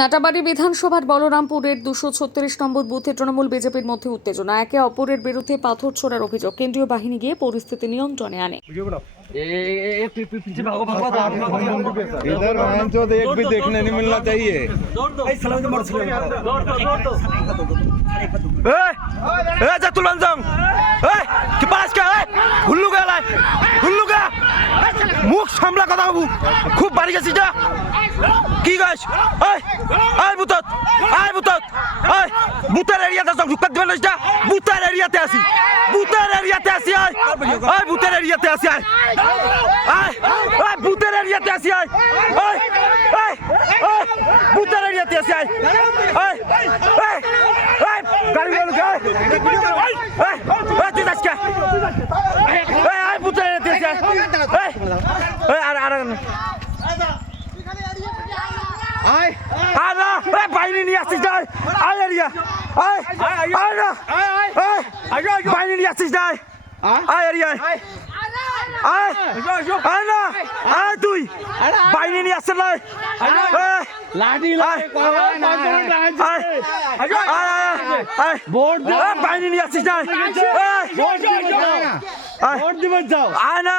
নাটাবাড়ি বিধানসভার বলরামপুরের 236 নম্বর বুথে তৃণমূল বিজেপির মধ্যে উত্তেজনা। একে অপরের বিরুদ্ধে পাথর ছোড়ার অভিযোগ। কেন্দ্রীয় বাহিনী গিয়ে পরিস্থিতি নিয়ন্ত্রণে আনে। इधर तो एक भी देखने नहीं मिलना चाहिए। মুখ সামলা কথা বাবু, খুব বাড়ি গেছি যা কি গাছ আয় বুতত আয় বুতত আয় বুতার এরিয়াতে সব ঢুকাতে দিবেন না। বুতার এরিয়াতে আসি, বুতার এরিয়াতে আসি, আয় আয় বুতার এরিয়াতে আসি, আয় আয় আয় বুতার এরিয়াতে আসি, আয় আয় আয় আয় বুতার এরিয়াতে আসি, আয় আয় আয় আয় গাড়ি বেরো গায় আয় আয় তুই যাস কে আয় আয় বুতার এরিয়াতে আসি, আয় আয় আর আর বাইরে নিয়ে আসছিস যাই আয় এরিয়া আয় আয় না বাইরে নিয়ে আসছিস যাই আয় এরিয়া আয় আয় না আয় তুই বাইরে নিয়ে আসছিস না বাইরে নিয়ে আসছিস না আয় না